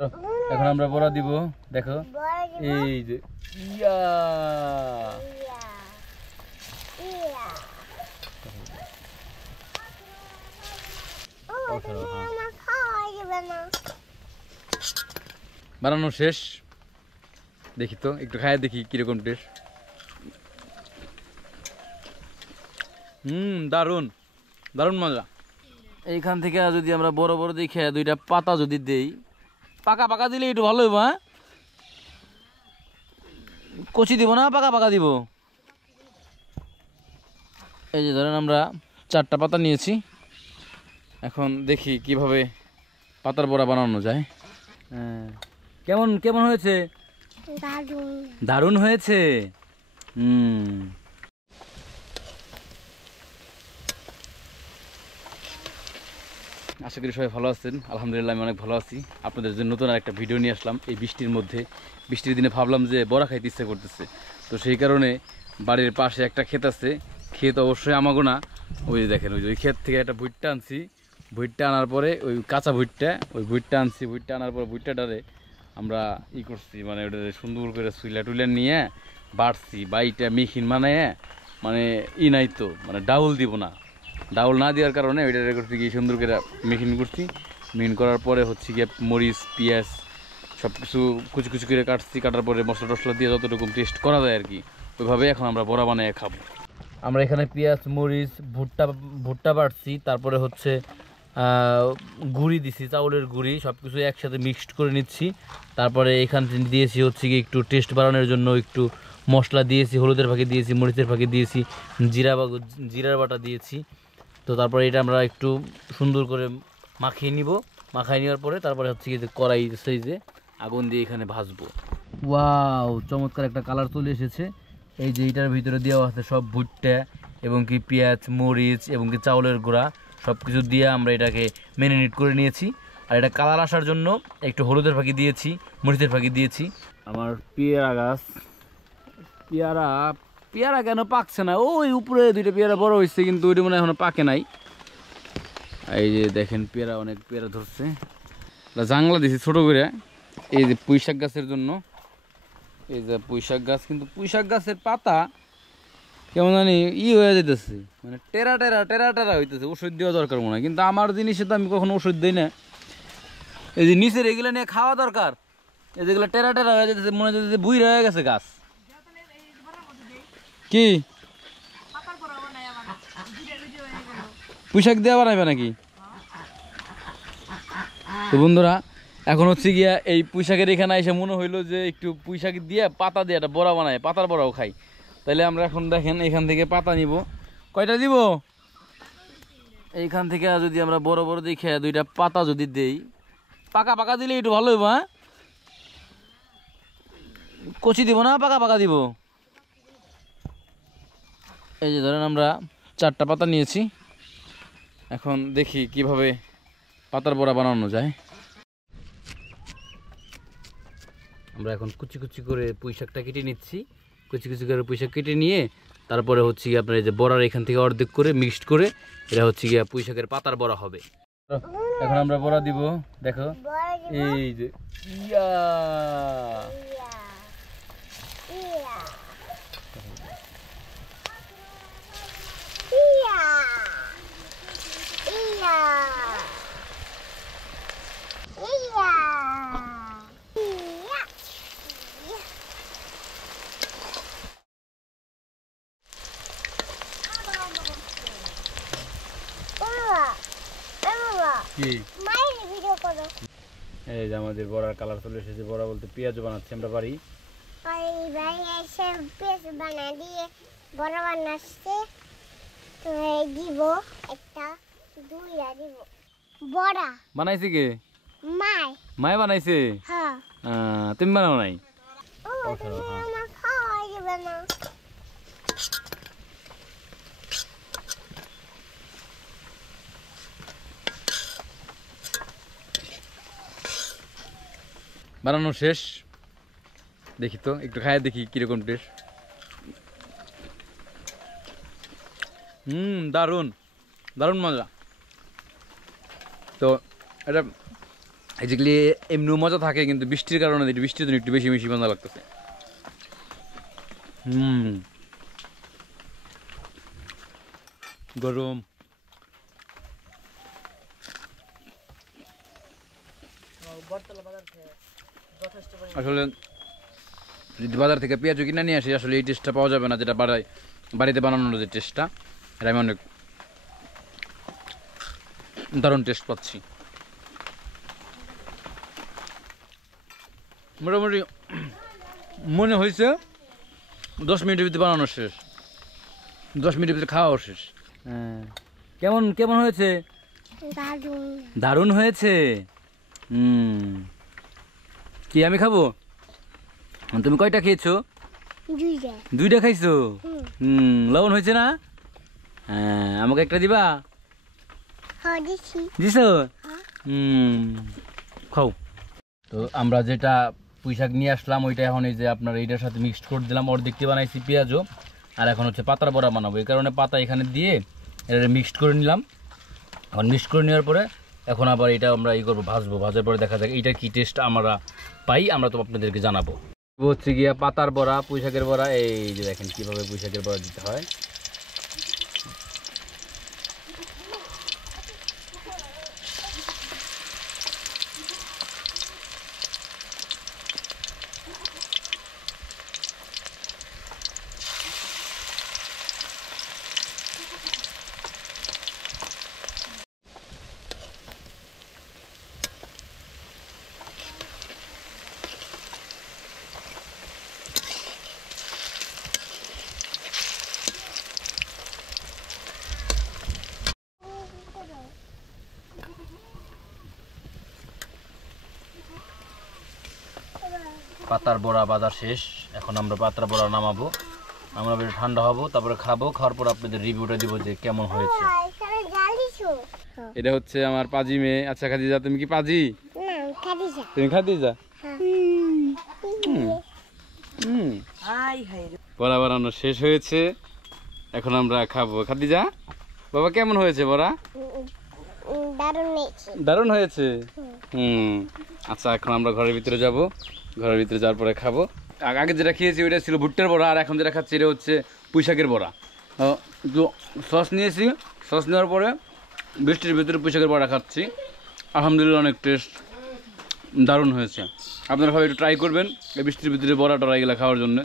এখন আমরা বড়া দিব, দেখো এই যে ইয়া বানানো শেষ। দেখি তো একটু খায় দেখি কিরকম টেস্ট। দারুন দারুন মজা। এইখান থেকে যদি আমরা বড় বড় দেখে দুইটা পাতা যদি দেই, পাকা পাকা দিলে একটু ভালো হইব। হ্যাঁ, কচি দিব না, পাকা পাকা দিব। এই যে ধরেন আমরা 4টা পাতা নিয়েছি, এখন দেখি কিভাবে পাতার বড়া বানানো যায়। কেমন কেমন হয়েছে? দারুণ হয়েছে। আশা করি সবাই ভালো আছেন। আলহামদুলিল্লাহ আমি অনেক ভালো আছি। আপনাদের জন্য নতুন আরেকটা ভিডিও নিয়ে আসলাম। এই বৃষ্টির মধ্যে, বৃষ্টির দিনে ভাবলাম যে বড়া খাইতে ইচ্ছে করতেছে, তো সেই কারণে বাড়ির পাশে একটা ক্ষেত আছে। ক্ষেত অবশ্যই আমাগো না, ওই দেখেন ওই ক্ষেত থেকে একটা ভুট্টা আনছি। ভুট্টা আনার পরে ওই কাঁচা ভুট্টা, ওই ভুট্টা আনছি। ভুট্টা আনার পর ভুট্টাটারে আমরা করছি, মানে ওটা সুন্দর করে সুইলা টুইলা নিয়ে বাড়ছি, বাইটা মেখিন বানায়, মানে নাই তো, মানে ডাউল দিব না। ডাউল না দেওয়ার কারণে ওইটা করছি গিয়ে সুন্দর করে মেখিন করছি। মেখিন করার পরে হচ্ছে গিয়ে মরিচ পেঁয়াজ সব কিছু কুচি কুচি করে কাটছি। কাটার পরে মশলা টশলা দিয়ে যতটুকু টেস্ট করা যায় আর কি, ওইভাবে এখন আমরা বড়া বানিয়ে খাবো। আমরা এখানে পেঁয়াজ মরিচ ভুট্টা বাটছি, তারপরে হচ্ছে গুঁড়ি দিছি, চাউলের গুঁড়ি, সব কিছু একসাথে মিক্সড করে নিচ্ছি। তারপরে এখান থেকে দিয়েছি হচ্ছে গিয়ে একটু টেস্ট বাড়ানোর জন্য একটু মশলা দিয়েছি, হলুদের ফাঁকি দিয়েছি, মরিচের ফাঁকি দিয়েছি, জিরার বাটা দিয়েছি। তো তারপরে এটা আমরা একটু সুন্দর করে মাখিয়ে নিব। মাখিয়ে নেওয়ার পরে তারপরে হচ্ছে গিয়ে কড়াই সাইজে আগুন দিয়ে এখানে ভাজবো। ওয়াও, চমৎকার একটা কালার চলে এসেছে। এই যে এটার ভিতরে দেওয়া আছে সব ভুট্টা এবং কি পেঁয়াজ মরিচ এবং কি চাউলের গুঁড়া সব কিছু দিয়ে আমরা এটাকে ম্যারিনেট করে নিয়েছি। আর এটা কালার আসার জন্য একটু হলুদের ফাঁকি দিয়েছি, মরিচের ফাঁকি দিয়েছি। আমার পেয়ারা গাছ, পেয়ারা কেন পাকছে না? ওই উপরে 2টা পেয়ারা বড় হয়েছে, কিন্তু ওইটা মনে হয় এখনো পাকে নাই। এই যে দেখেন পেয়ারা, অনেক পেয়ারা ধরছে। জাংলা দিছি ছোট করে, এই যে পুঁইশাক গাছের জন্য। এই যে পুঁইশাক গাছ, কিন্তু পুঁইশাক গাছের পাতা কেমন জানি হয়ে যেতেছে, মানে টেরা টেরা টেরা টেরা হইতেছে। ওষুধ দেওয়া দরকার মনে হয়, কিন্তু আমার জিনিসে তো আমি কখনো ওষুধ দিই না। এই যে নিচের এগুলো নিয়ে খাওয়া দরকার। এই যেগুলো টেরা টেরা হয়ে যেতেছে, মনে হচ্ছে বুই রয়ে গেছে গাছ। কি পুঁইশাক দেওয়া বানাইবে নাকি? তো বন্ধুরা, এখন হচ্ছে গিয়া এই পুঁইশাকের এখানে এসে মনে হইলো যে একটু পুঁইশাক দিয়ে পাতা দিয়ে একটা বড়া বানায়, পাতার বড়াও খাই। তাহলে আমরা এখন দেখেন এখান থেকে পাতা নিব। কয়টা দিব? এইখান থেকে যদি আমরা বড় বড় দেখে 2টা পাতা যদি দেই, পাকা পাকা দিলে একটু ভালো হইব। হ্যাঁ, কচি দিব না, পাকা পাকা দিব। এই যে ধরেন আমরা 4টা পাতা নিয়েছি, এখন দেখি কিভাবে পাতার বড়া বানানো যায়। আমরা এখন কুচি কুচি করে পুঁইশাকটা কেটে নিচ্ছি। কুচি কুচি করে পুঁইশাক কেটে নিয়ে তারপরে হচ্ছে গিয়ে আপনার এই যে বড়ার এখান থেকে অর্ধেক করে মিক্সড করে এটা হচ্ছে গিয়ে পুঁইশাকের পাতার বড়া হবে। এখন আমরা বড়া দিব, দেখো এই যে ইয়া এই যে আমাদের বড়ার কালার চলে এসেছে। বড়া বলতে পেঁয়াজ বানাচ্ছি আমরা বাড়ি। বানাইছে কে? মায় বানাইছে। তুমি বানাও নাই? বানানো শেষ। দেখি তো একটু খায় দেখি কিরকম টেস্ট। দারুন দারুন মজা। তো এটা এগুলি এমনিও মজা থাকে, কিন্তু বৃষ্টির কারণে বৃষ্টির জন্য একটু বেশি বেশি মজা লাগতেছে। গরম আসলে যদি বাজার থেকে পেঁয়াজ কিনে নিয়ে আসি, আসলে এই টেস্টটা পাওয়া যাবে না যেটা বাড়িতে বানানোর যে টেস্টটা, এটা আমি অনেক দারুণ টেস্ট পাচ্ছি। মোটামুটি মনে হয়েছে 10 মিনিটের ভিতরে বানানো শেষ, 10 মিনিটের ভিতরে খাওয়াও শেষ। হ্যাঁ, কেমন কেমন হয়েছে? দারুণ হয়েছে। কি আমি খাবো? তুমি কয়টা খেয়েছো? 2টা খাইছো? লবণ হয়েছে না? হ্যাঁ, আমাকে একটা দিবা? দিছো? খাও। তো আমরা যেটা পুঁইশাক নিয়ে আসলাম ওইটা এখন এই যে আপনার এইটার সাথে মিক্সড করে দিলাম, দেখতে বানাইছি পেঁয়াজও, আর এখন হচ্ছে পাতার বড়া বানাবো। এই কারণে পাতা এখানে দিয়ে এটা মিক্সড করে নিলাম। এখন মিক্সড করে নেওয়ার পরে এখন আবার এটা আমরা করবো, ভাজবো। ভাজার পরে দেখা যাক এইটা কি টেস্ট আমরা পাই, আমরা তো আপনাদেরকে জানাবো। হচ্ছে গিয়া পাতার বড়া, পুঁইশাকের বড়া। এই যে দেখেন কিভাবে পুঁইশাকের বড়া দিতে হয়। পাতার বড়া বাজার শেষ, এখন আমরা পাতার বড়া নামাবো, আমরা ঠান্ডা হবো, তারপরে খাবো। খাওয়ার পর আপনাদের রিভিউটা দিব যে কেমন হয়েছে। এটা হচ্ছে আমার পাজি মেয়ে। আচ্ছা খাদিজা, তুমি কি পাজি? তুমি খাদিজা? বড়া বানানো শেষ হয়েছে, এখন আমরা খাবো। খাদিজা বাবা কেমন হয়েছে বড়া? দারুণ হয়েছে। আচ্ছা এখন আমরা ঘরের ভিতরে যাব, ঘরের ভিতরে যাওয়ার পরে খাবো। আগে যেটা খেয়েছি ওইটা ছিল ভুট্টার বড়া, আর এখন যেটা খাচ্ছি এটা হচ্ছে পুঁইশাকের বড়া। একটু সস নিয়েছি, সস নেওয়ার পরে বৃষ্টির ভিতরে পুঁইশাকের বড়া খাচ্ছি। আলহামদুলিল্লাহ অনেক টেস্ট, দারুণ হয়েছে। আপনারা সবাই একটু ট্রাই করবেন এই বৃষ্টির ভিতরে বড়া টড়া এগুলো খাওয়ার জন্য।